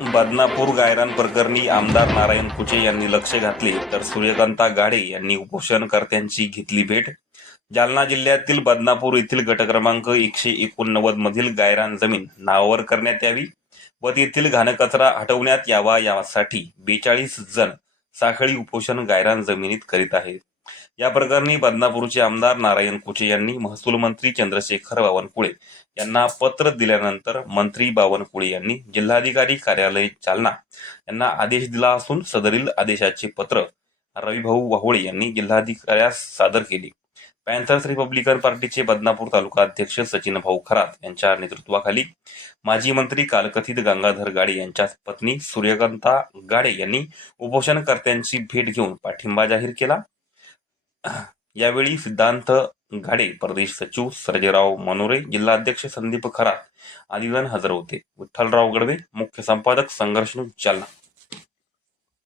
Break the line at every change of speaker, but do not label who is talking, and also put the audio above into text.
बदनापूर गायरान प्रकरणी आमदार नारायण कुचे यांनी लक्ष घातले तर सूर्यकांता गाडे यांनी उपोषणकर्त्यांची घेतली भेट. जालना जिल्ह्यातील बदनापूर येथील गट क्रमांक एकशे एकोणनव्वद मधील गायरान जमीन नावावर करण्यात यावी व तेथील घाणकचरा हटवण्यात यावा यासाठी बेचाळीस जण साखळी उपोषण गायरान जमिनीत करीत आहेत. या प्रकरणी बदनापूरचे आमदार नारायण कुचे यांनी महसूल मंत्री चंद्रशेखर बावनकुळे यांना पत्र दिल्यानंतर मंत्री बावनकुळे यांनी जिल्हाधिकारी कार्यालय जालना यांना आदेश दिला असून सदरील आदेशाचे पत्र रविभाऊ वाहोळे यांनी जिल्हाधिकाऱ्यास सादर केले. पॅन्थर्स रिपब्लिकन पार्टीचे बदनापूर तालुका अध्यक्ष सचिन भाऊ खरात यांच्या नेतृत्वाखाली माजी मंत्री कालकथित गंगाधर गाडे यांच्या पत्नी सूर्यकांता गाडे यांनी उपोषणकर्त्यांची भेट घेऊन पाठिंबा जाहीर केला. यावेळी सिद्धांत गाडे प्रदेश सचिव सर्जेराव मनोरे जिल्हाध्यक्ष संदीप खरात आदी हजर होते. विठ्ठलराव गडवे मुख्य संपादक संघर्ष न्यूज जालना